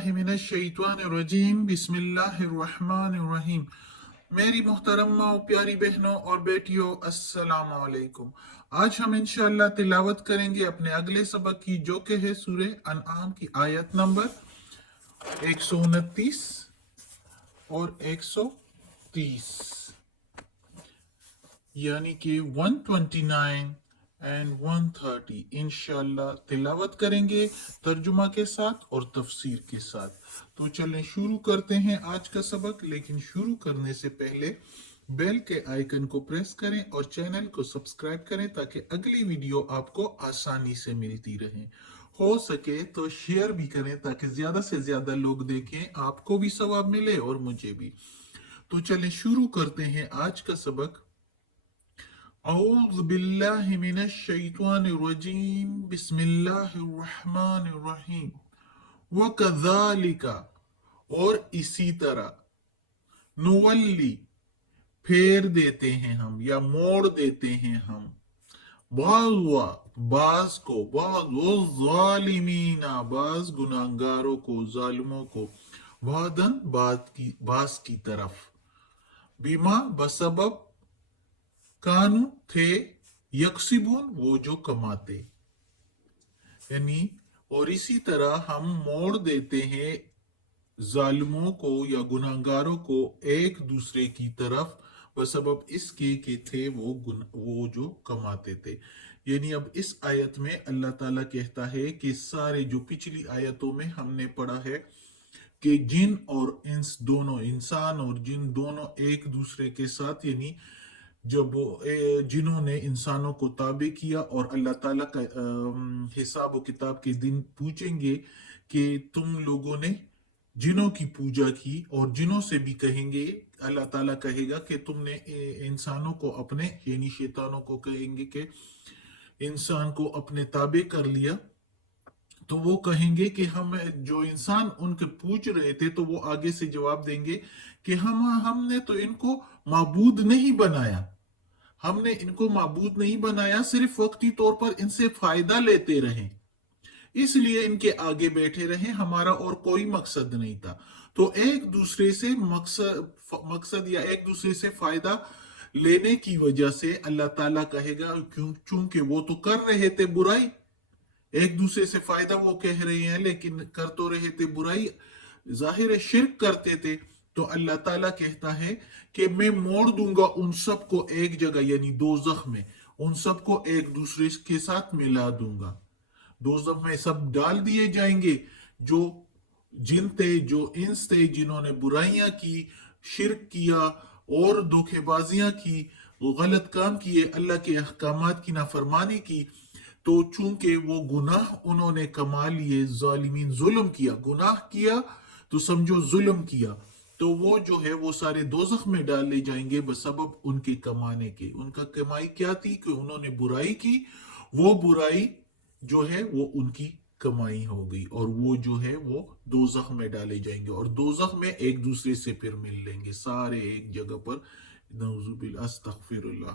बिस्मिल्लाहि मिनश्शैतानिर्रजीम बिस्मिल्लाहिर्रहमानिर्रहीम। मेरी मोहतरम और प्यारी बहनों और बेटियों, अस्सलाम वालेकुम। आज हम इंशाअल्लाह तिलावत करेंगे अपने अगले सबक की, जो कि है सूरे अनआम की आयत नंबर 129 और 130, यानी कि 129 एंड 130 इंशाल्लाह तिलावत करेंगे तर्जुमा के साथ और तफसीर के साथ। तो चलें शुरू करते हैं आज का सबक। लेकिन शुरू करने से पहले बेल के आइकन को प्रेस करें और चैनल को सब्सक्राइब करें ताकि अगली वीडियो आपको आसानी से मिलती रहे। हो सके तो शेयर भी करें ताकि ज्यादा से ज्यादा लोग देखें, आपको भी सवाब मिले और मुझे भी। तो चलें शुरू करते हैं आज का सबक। औज़ु बिल्लाहि मिनश शैतानिर रजीम बिस्मिल्लाहिर रहमानिर रहीम। व कज़ालिका, और इसी तरह, नुवल्ली, फेर देते हैं हम या मोड़ देते हैं हम, बाज़, बाज को, ज़ालिमीना, बाज गुनाहगारों को, जालिमों को, वादन, बाज की तरफ, बिमा, बसबब, कानू, थे, यकसिबून, वो जो कमाते, यानी और इसी तरह हम मोड़ देते हैं जालिमों को या गुनाहगारों को एक दूसरे की तरफ बसबब इसके कि थे वो जो कमाते थे। यानी अब इस आयत में अल्लाह ताला कहता है कि सारे जो पिछली आयतों में हमने पढ़ा है कि जिन और इंस दोनों, इंसान और जिन दोनों एक दूसरे के साथ, यानी जब वो जिन्होंने इंसानों को ताबे किया और अल्लाह ताला का हिसाब व किताब के दिन पूछेंगे कि तुम लोगों ने जिनों की पूजा की, और जिनों से भी कहेंगे, अल्लाह ताला कहेगा कि तुमने इंसानों को अपने, यानी शैतानों को कहेंगे कि इंसान को अपने ताबे कर लिया, तो वो कहेंगे कि हम जो इंसान उनके पूछ रहे थे, तो वो आगे से जवाब देंगे कि हमने तो इनको माबूद नहीं बनाया, हमने इनको माबूद नहीं बनाया, सिर्फ वक्ती तौर पर इनसे फायदा लेते रहे, इसलिए इनके आगे बैठे रहे, हमारा और कोई मकसद नहीं था। तो एक दूसरे से मकसद या एक दूसरे से फायदा लेने की वजह से अल्लाह ताला कहेगा, क्यों, चूंकि वो तो कर रहे थे बुराई, एक दूसरे से फायदा वो कह रहे हैं लेकिन कर तो रहे थे बुराई, जाहिर है शिर्क करते थे। तो अल्लाह ताला कहता है कि मैं मोड़ दूंगा उन सबको एक जगह, यानी दोज़ख में, उन सबको एक दूसरे के साथ मिला दूंगा। दोज़ख में सब डाल दिए जाएंगे, जो जिन थे, जो इंस थे, जिन्होंने बुराइयां की, शिर्क किया और धोखेबाजियां की, वो गलत काम किए, अल्लाह के अहकामात की नाफरमानी की, तो चूंकि वो गुनाह उन्होंने कमा लिए, जालिमीन, जुल्म किया, गुनाह किया तो समझो जुल्म किया, तो वो जो है वो सारे दोज़ख में डाले जाएंगे बसबब उनके कमाने के। उनका कमाई क्या थी कि उन्होंने बुराई की, वो बुराई जो है वो उनकी कमाई हो गई, और वो जो है वो दोज़ख में डाले जाएंगे, और दोज़ख में एक दूसरे से फिर मिल लेंगे सारे एक जगह पर। नऊजुबिल, अस्तगफिरुल्लाह।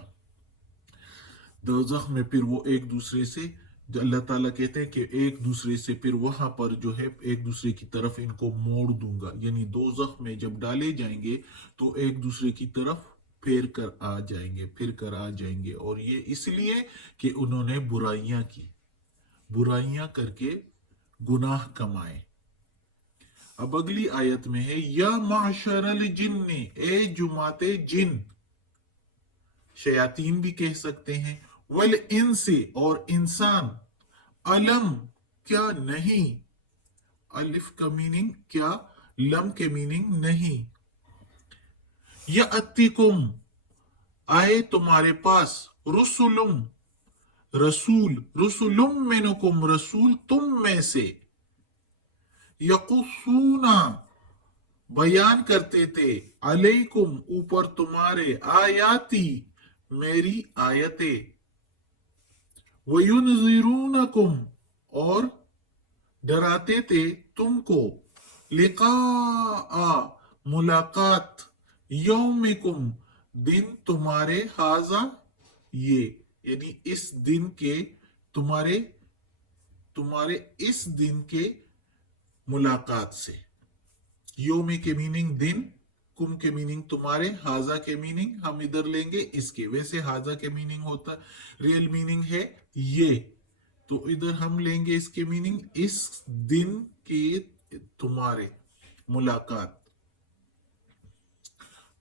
दोज़ख में फिर वो एक दूसरे से, जो अल्लाह ताला कहते हैं कि एक दूसरे से फिर वहां पर जो है एक दूसरे की तरफ इनको मोड़ दूंगा, यानी दोज़ख में जब डाले जाएंगे तो एक दूसरे की तरफ फेर कर आ जाएंगे, फिर कर आ जाएंगे, और ये इसलिए कि उन्होंने बुराइयां की, बुराइयां करके गुनाह कमाए। अब अगली आयत में है, या माशरल जिन्नी, ए जुमाते जिन, शयातीन भी कह सकते हैं, वल इनसे, और इंसान, अलम, क्या नहीं, अलिफ का मीनिंग क्या, लम के मीनिंग नहीं, या अतिकुम, आए तुम्हारे पास, रुसुलुम, रसूल, रुसुलुम मिनकुम, रसूल तुम में से, यकुसूना, बयान करते थे, अलैकुम, ऊपर तुम्हारे, आयाती, मेरी आयतें, वयुनज़िरूनकुम, और डराते थे तुमको, लिक़ा, मुलाकात, यौमिकुम, दिन तुम्हारे, हाजा, ये, यानी इस दिन के, तुम्हारे तुम्हारे इस दिन के, मुलाकात से। योमी के मीनिंग दिन, कुम के मीनिंग तुम्हारे, हाजा के मीनिंग हम इधर लेंगे इसके। वैसे हाजा के मीनिंग होता, रियल मीनिंग है ये, तो इधर हम लेंगे इसके मीनिंग इस दिन के तुम्हारे, मुलाकात।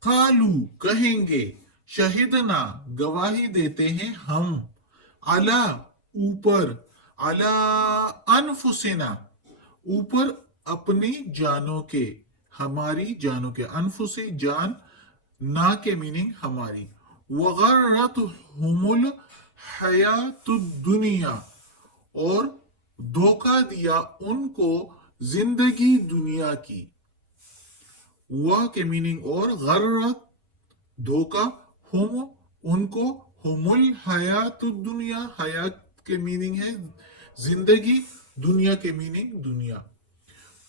कालू कहेंगे, शहीदना गवाही देते हैं हम, अला ऊपर, अला अनफुसिना ऊपर अपनी जानों के, हमारी जानों के, अनफुसी जान, ना के मीनिंग हमारी, वगर्रत हुमुल हयातुद दुनिया और धोखा दिया उनको जिंदगी दुनिया की, वह के मीनिंग और, गर्रत धोखा, हुम उनको, हुमुल हयातुद दुनिया हयात के मीनिंग है जिंदगी, दुनिया के मीनिंग दुनिया,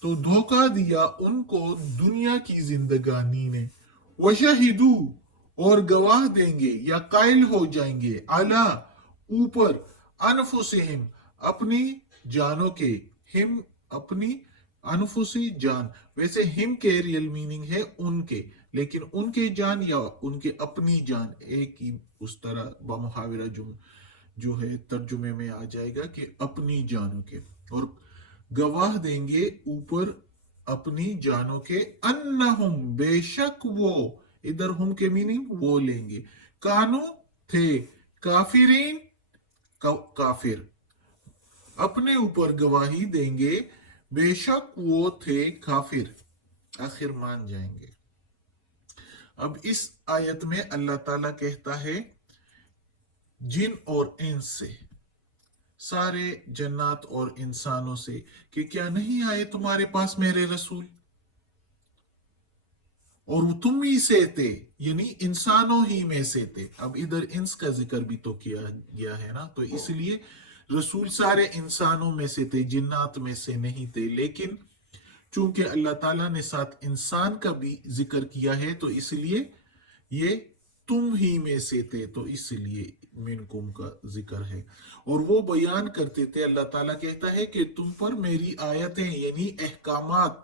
तो धोखा दिया उनको दुनिया की जिंदगानी ने। वशहिदू और गवाह देंगे या कायल हो जाएंगे, अला ऊपर, अनफुसिहिम अपनी जानों के, हिम अपनी, अनफुसी जान, वैसे हिम के रियल मीनिंग है उनके, लेकिन उनके जान या उनके अपनी जान एक ही उस तरह बमुहाविरा जो है तर्जुमे में आ जाएगा कि अपनी जानों के, और गवाह देंगे ऊपर अपनी जानों के, अन्नहुम बेशक वो, इधर हम के मीनिंग वो लेंगे, कानू थे, काफिरीन काफिर, अपने ऊपर गवाही देंगे बेशक वो थे काफिर, आखिर मान जाएंगे। अब इस आयत में अल्लाह ताला कहता है जिन और इंस से, सारे जन्नात और इंसानों से, कि क्या नहीं आए तुम्हारे पास मेरे रसूल और तुम ही से थे, यानी इंसानों ही में से थे। अब इधर इंस का जिक्र भी तो किया गया है ना, तो इसलिए रसूल सारे इंसानों में से थे, जिन्नात में से नहीं थे, लेकिन चूंकि अल्लाह ताला ने साथ इंसान का भी जिक्र किया है तो इसलिए ये तुम ही में से थे, तो इसलिए मिनकुम का जिक्र है। और वो बयान करते थे, अल्लाह ताला कहता है कि तुम पर मेरी आयतें यानी अहकामात,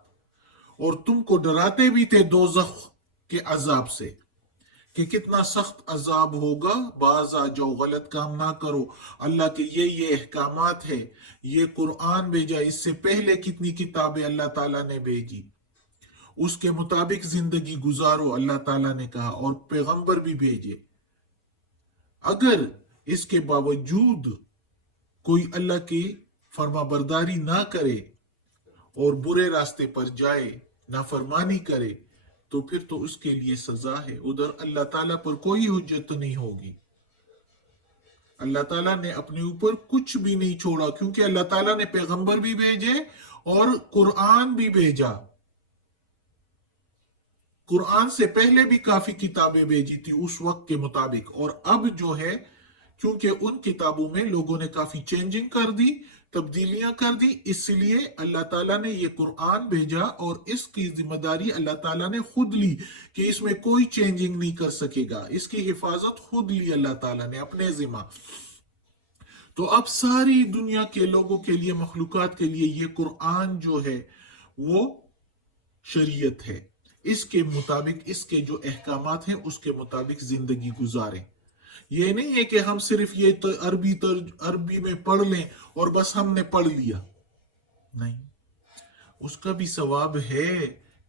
और तुमको डराते भी थे दोज़ख के अजाब से, कि कितना सख्त अजाब होगा, बाज आ जाओ, गलत काम ना करो, अल्लाह के ये अहकामात है, ये कुरान भेजा, इससे पहले कितनी किताबें अल्लाह ताला ने भेजी, उसके मुताबिक जिंदगी गुजारो, अल्लाह ताला ने कहा, और पैगंबर भी भेजे। अगर इसके बावजूद कोई अल्लाह की फरमाबरदारी ना करे और बुरे रास्ते पर जाए, नाफरमानी करे, तो फिर तो उसके लिए सजा है, उधर अल्लाह ताला पर कोई हुज्जत नहीं होगी। अल्लाह ताला ने अपने ऊपर कुछ भी नहीं छोड़ा, क्योंकि अल्लाह ताला ने पैगंबर भी भेजे और कुरान भी भेजा। कुरान से पहले भी काफी किताबें भेजी थी उस वक्त के मुताबिक, और अब जो है क्योंकि उन किताबों में लोगों ने काफी चेंजिंग कर दी, तब्दीलियां कर दी, इसलिए अल्लाह ताला ने ये कुरान भेजा, और इसकी जिम्मेदारी अल्लाह ताला ने खुद ली कि इसमें कोई चेंजिंग नहीं कर सकेगा, इसकी हिफाजत खुद ली अल्लाह ताला ने अपने जिम्मा। तो अब सारी दुनिया के लोगों के लिए, मखलूकात के लिए ये कुरान जो है वो शरीयत है, इसके मुताबिक, इसके जो अहकामात हैं उसके मुताबिक जिंदगी गुजारें। ये नहीं है कि हम सिर्फ ये तो अरबी में पढ़ लें और बस हमने पढ़ लिया, नहीं, उसका भी सवाब है,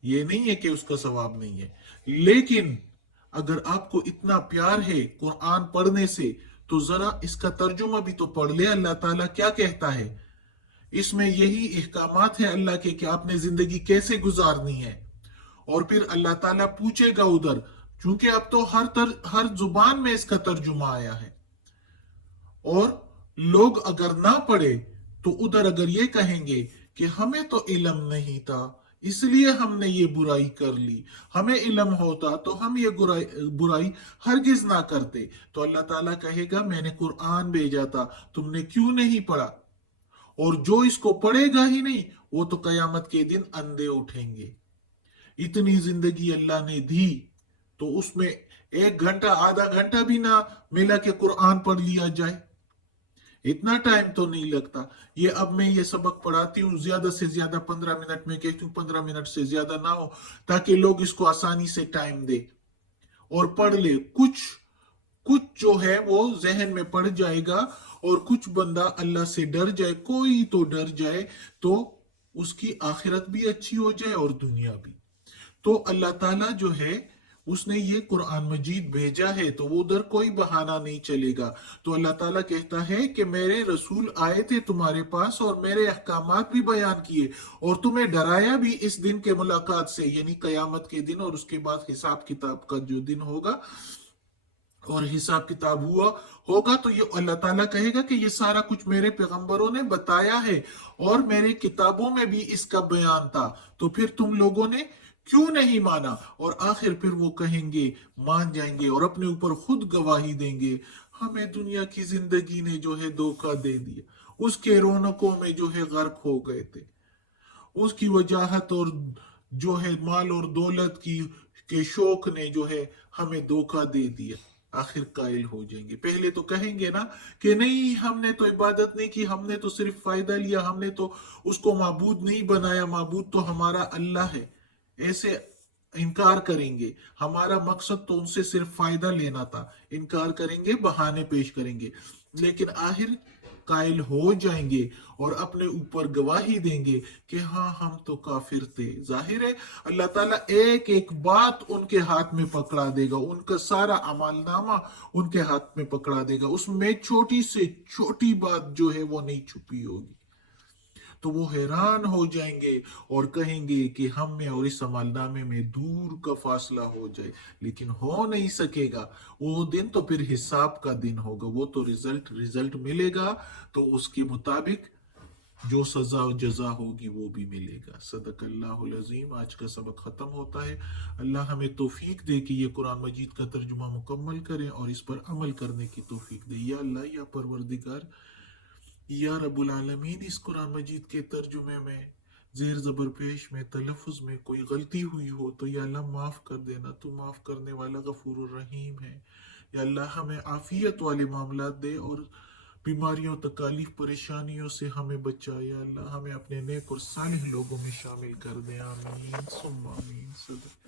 ये नहीं है कि उसका सवाब नहीं है, लेकिन अगर आपको इतना प्यार है कुरान पढ़ने से, तो जरा इसका तर्जुमा भी तो पढ़ ले, अल्लाह ताला क्या कहता है इसमें, यही अहकामात है अल्लाह के कि आपने जिंदगी कैसे गुजारनी है। और फिर अल्लाह ताला पूछेगा उधर, क्योंकि अब तो हर जुबान में इसका तर्जुमा आया है, और लोग अगर ना पढ़े तो उधर अगर ये कहेंगे कि हमें तो इल्म नहीं था इसलिए हमने ये बुराई कर ली, हमें इल्म होता तो हम ये बुराई हरगिज ना करते, तो अल्लाह ताला कहेगा मैंने कुरान भेजा था, तुमने क्यों नहीं पढ़ा। और जो इसको पढ़ेगा ही नहीं वो तो कयामत के दिन अंधे उठेंगे। इतनी जिंदगी अल्लाह ने दी, तो उसमें 1 घंटा, आधा घंटा भी ना मिला कि कुरान पढ़ लिया जाए, اتنا ٹائم تو نہیں لگتا. یہ اب میں یہ سبق پڑھاتی ہوں زیادہ سے زیادہ 15 منٹ میں کہتی ہوں 15 منٹ سے زیادہ نہ ہو تاکہ لوگ اس کو آسانی سے ٹائم دے اور پڑھ لے. کچھ کچھ جو ہے وہ ذہن میں پڑ جائے گا اور کچھ بندہ اللہ سے ڈر جائے, کوئی تو ڈر جائے تو اس کی آخرت بھی اچھی ہو جائے اور دنیا بھی. تو اللہ تعالیٰ جو ہے اس نے یہ قرآن مجید بھیجا ہے تو وہ ادھر کوئی بہانہ نہیں چلے گا. تو اللہ تعالیٰ کہتا ہے کہ میرے رسول آئے تھے تمہارے پاس اور میرے احکامات بھی بیان کیے اور تمہیں ڈرایا بھی اس دن کے ملاقات سے, یعنی قیامت کے دن اور اس کے بعد حساب کتاب کا جو دن ہوگا اور حساب کتاب ہوگا. تو یہ اللہ تعالیٰ کہے گا کہ یہ سارا کچھ میرے پیغمبروں نے بتایا ہے اور میرے کتابوں میں بھی اس کا بیان تھا, تو پھر تم لوگوں نے کیوں نہیں مانا. اور آخر پھر وہ کہیں گے, مان جائیں گے اور اپنے اوپر خود گواہی دیں گے, ہمیں دنیا کی زندگی نے جو ہے دھوکہ دے دیا, اس کے رونقوں میں جو ہے غرق ہو گئے تھے, اس کی وجاہت اور جو ہے مال اور دولت کی کے شوق نے جو ہے ہمیں دھوکہ دے دیا. آخر قائل ہو جائیں گے. پہلے تو کہیں گے نا کہ نہیں ہم نے تو عبادت نہیں کی, ہم نے تو صرف فائدہ لیا, ہم نے تو اس کو معبود نہیں بنایا, معبود تو ہمارا اللہ ہے. ایسے انکار کریں گے. ہمارا مقصد تو ان سے صرف فائدہ لینا تھا. انکار کریں گے, بہانے پیش کریں گے, لیکن آخر قائل ہو جائیں گے اور اپنے اوپر گواہی دیں گے کہ ہاں ہم تو کافر تھے. ظاہر ہے اللہ تعالیٰ ایک ایک بات ان کے ہاتھ میں پکڑا دے گا, ان کا سارا عمل نامہ ان کے ہاتھ میں پکڑا دے گا, اس میں چھوٹی سے چھوٹی بات جو ہے وہ نہیں چھپی ہوگی. تو وہ حیران ہو جائیں گے اور کہیں گے کہ ہم میں اور اس عمل نامے میں دور کا فاصلہ ہو جائے, لیکن ہو نہیں سکے گا. وہ دن تو پھر حساب کا دن ہوگا, وہ تو رزلٹ ملے گا تو اس کے مطابق جو سزا و جزا ہوگی وہ بھی ملے گا. صدق اللہ العظیم. آج کا سبق ختم ہوتا ہے. اللہ ہمیں توفیق دے کہ یہ قرآن مجید کا ترجمہ مکمل کریں اور اس پر عمل کرنے کی توفیق دے. یا اللہ, یا پروردگار, یا رب العالمین, اس قرآن مجید کے ترجمے میں زیر زبر پیش میں تلفظ میں کوئی غلطی ہوئی ہو تو یا اللہ معاف کر دینا, تو معاف کرنے والا غفور الرحیم ہے. یا اللہ ہمیں عافیت والے معاملات دے اور بیماریوں, تکالیف, پریشانیوں سے ہمیں بچا. یا اللہ ہمیں اپنے نیک اور صالح لوگوں میں شامل کر دے. آمین ثم آمین. صدق